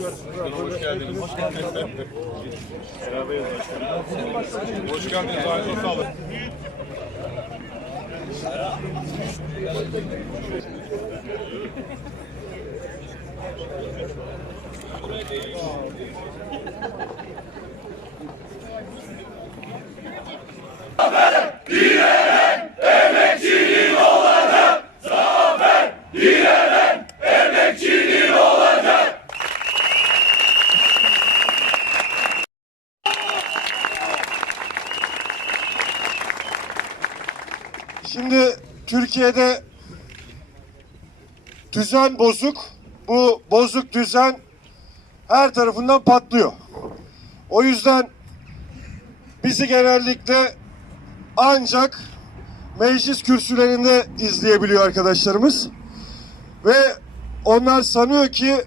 Hoş geldiniz. Ayağınıza sağlık. Şimdi Türkiye'de düzen bozuk. Bu bozuk düzen her tarafından patlıyor. O yüzden bizi genellikle ancak meclis kürsülerinde izleyebiliyor arkadaşlarımız. Ve onlar sanıyor ki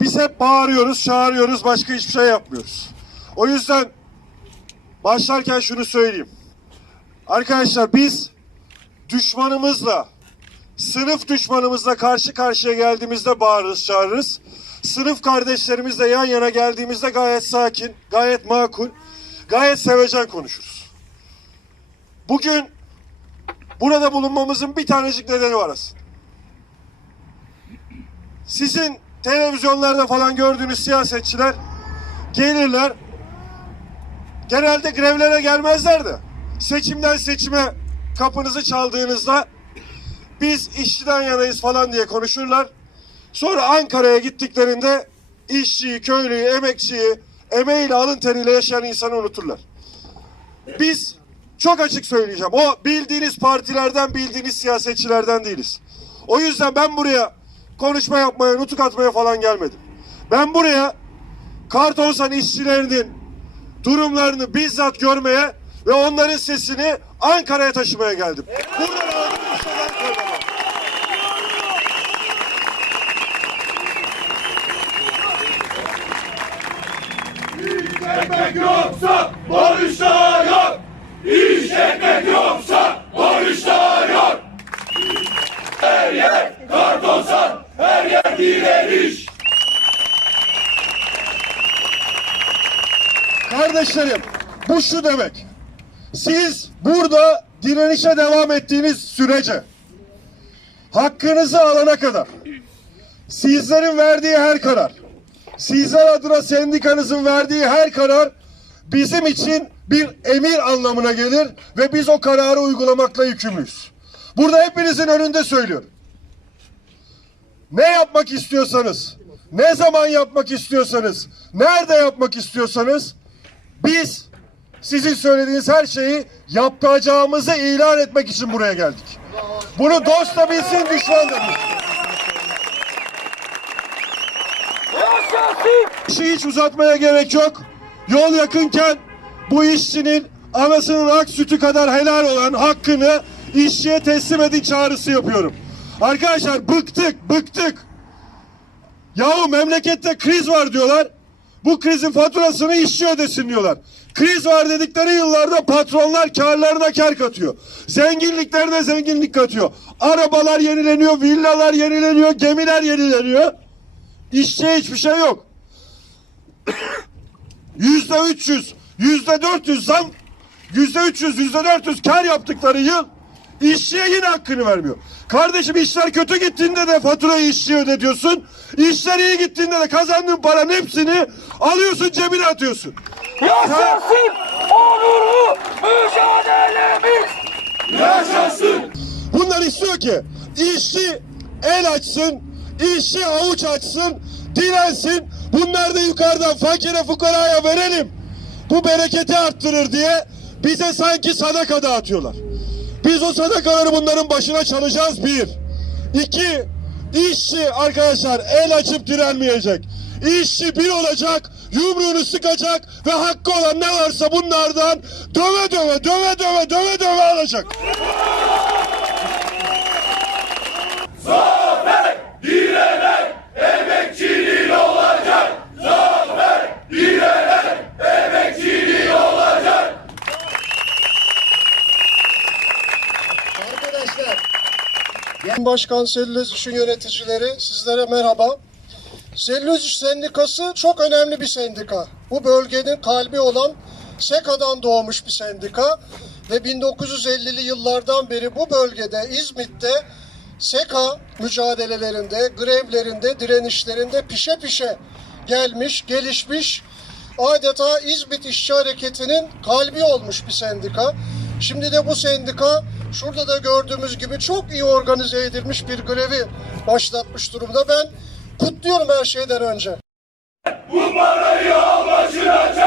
biz hep bağırıyoruz, çağırıyoruz, başka hiçbir şey yapmıyoruz. O yüzden başlarken şunu söyleyeyim. Arkadaşlar biz düşmanımızla, sınıf düşmanımızla karşı karşıya geldiğimizde bağırırız, çağırırız. Sınıf kardeşlerimizle yan yana geldiğimizde gayet sakin, gayet makul, gayet sevecen konuşuruz. Bugün burada bulunmamızın bir tanecik nedeni var aslında. Sizin televizyonlarda falan gördüğünüz siyasetçiler gelirler, genelde grevlere gelmezler de seçimden seçime kapınızı çaldığınızda biz işçiden yanayız falan diye konuşurlar. Sonra Ankara'ya gittiklerinde işçiyi, köylüyü, emekçiyi, emeğiyle alın teriyle yaşayan insanı unuturlar. Biz çok açık söyleyeceğim. O bildiğiniz partilerden, bildiğiniz siyasetçilerden değiliz. O yüzden ben buraya konuşma yapmaya, nutuk atmaya falan gelmedim. Ben buraya Kartonsan işçilerinin durumlarını bizzat görmeye ve onların sesini Ankara'ya taşımaya geldim. Buradan aldım işte Ankara'dan. Ekmek yoksa barış da yok. İş ekmek yoksa barış da yok. Her yer kartonsan, her yer direniş. Kardeşlerim bu şu demek. Siz burada direnişe devam ettiğiniz sürece hakkınızı alana kadar sizlerin verdiği her karar sizler adına sendikanızın verdiği her karar bizim için bir emir anlamına gelir ve biz o kararı uygulamakla yükümlüyüz. Burada hepinizin önünde söylüyorum. Ne yapmak istiyorsanız, ne zaman yapmak istiyorsanız, nerede yapmak istiyorsanız biz sizin söylediğiniz her şeyi yapacağımızı ilan etmek için buraya geldik. Bunu dost da bilsin, düşman da bilsin. İşi hiç uzatmaya gerek yok. Yol yakınken bu işçinin anasının ak sütü kadar helal olan hakkını işçiye teslim edin çağrısı yapıyorum. Arkadaşlar bıktık, bıktık. Yahu memlekette kriz var diyorlar. Bu krizin faturasını işçi ödesin diyorlar. Kriz var dedikleri yıllarda patronlar karlarına kar katıyor. Zenginliklerine zenginlik katıyor. Arabalar yenileniyor, villalar yenileniyor, gemiler yenileniyor. İşçiye hiçbir şey yok. Yüzde 300, yüzde 400 zam, yüzde 300, yüzde 400 kar yaptıkları yıl işçiye yine hakkını vermiyor. Kardeşim işler kötü gittiğinde de faturayı işçiye ödetiyorsun. İşler iyi gittiğinde de kazandığın paranın hepsini alıyorsun cebine atıyorsun. Yaşasın onurlu mücadelemiz. Yaşasın. Bunlar istiyor ki işçi el açsın, işçi avuç açsın, dilensin. Bunlar da yukarıdan fakire fukaraya verelim. Bu bereketi arttırır diye bize sanki sadaka dağıtıyorlar. Biz o sadakaları bunların başına çalacağız bir. İki, işçi arkadaşlar el açıp direnmeyecek. İşçi bir olacak, yumruğunu sıkacak ve hakkı olan ne varsa bunlardan döve döve, döve döve, döve döve alacak. Zafer direnen emekçinin olacak. Zafer direnen emekçinin olacak. Arkadaşlar, Başkanseriniz işin yöneticileri sizlere merhaba. Selüloz Sendikası çok önemli bir sendika. Bu bölgenin kalbi olan SEKA'dan doğmuş bir sendika ve 1950'li yıllardan beri bu bölgede İzmit'te SEKA mücadelelerinde, grevlerinde, direnişlerinde pişe pişe gelmiş, gelişmiş adeta İzmit İşçi Hareketi'nin kalbi olmuş bir sendika. Şimdi de bu sendika şurada da gördüğümüz gibi çok iyi organize edilmiş bir grevi başlatmış durumda. Ben kutluyorum her şeyden önce. Bu parayı al başına.